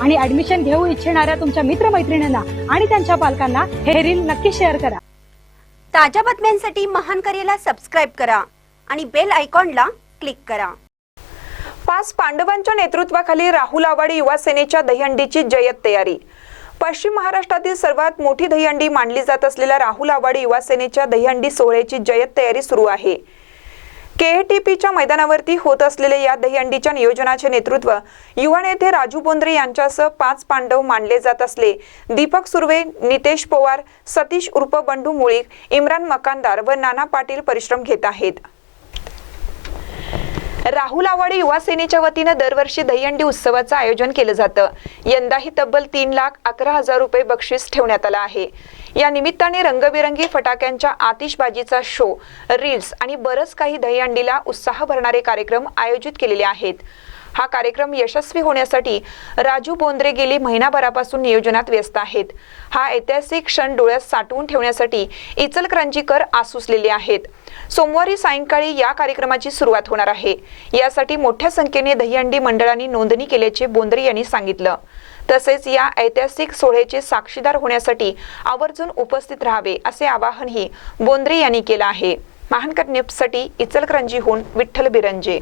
आणि ऍडमिशन घेऊ इच्छिणाऱ्या तुमच्या मित्रमैत्रिणींना आणि त्यांच्या पालकांना हे रील नक्की शेअर करा. ताज्या बातम्यांसाठी महान करेला सबस्क्राईब करा आणि बेल आयकॉनला क्लिक करा. पाच पांडवांच्या नेतृत्वाखाली राहुल आवाडे युवा सेनेच्या दहीहंडीची जय्यत तयारी. पश्चिम महाराष्ट्रातील सर्वात मोठी दहीहंडी मानली जात असलेल्या राहुल आवाडे युवा सेनेच्या दहीहंडी सोहळ्याची जय्यत तयारी सुरू आहे. केएटीपीच्या मैदानावरती होत असलेल्या या दहीहंडीच्या नियोजनाचे नेतृत्व युवा नेते राजू बोंद्रे यांच्यासह पाच पांडव मानले जात असले. दीपक सुर्वे नितेश पवार सतीश उर्फ बंडू मुळीक इम्रान मकानदार व नाना पाटील परिश्रम घेत आहेत. राहुल आवाडे युवा सेनेच्या वतीनं दरवर्षी दहीहंडी उत्सवाचं आयोजन केलं जातं. यंदाही तब्बल तीन लाख अकरा हजार रुपये बक्षीस ठेवण्यात आलं आहे. या निमित्ताने रंगबिरंगी फटाक्यांच्या आतिषबाजीचा शो रील्स आणि बरंच काही दहीहंडीला उत्साह भरणारे कार्यक्रम आयोजित केलेले आहेत. हा कार्यक्रम यशस्वी होण्यासाठी राजू बोंद्रे गेली महिनाभरापासून नियोजनात व्यस्त आहेत. हा ऐतिहासिक क्षण डोळ्यात साठवून ठेवण्यासाठी इचलकरंजीकर आसुसलेले आहेत. सोमवारी सायंकाळी या कार्यक्रमाची सुरुवात होणार आहे. यासाठी मोठ्या संख्येने दहीहंडी मंडळांनी नोंदणी केल्याचे बोंद्रे यांनी सांगितलं. तसेच या ऐतिहासिक सोहळ्याचे साक्षीदार होण्यासाठी आवर्जून उपस्थित राहावे असे आवाहनही बोंद्रे यांनी केलं आहे. महानकर न्यूजसाठी इचलकरंजीहून विठ्ठल बिरंजे.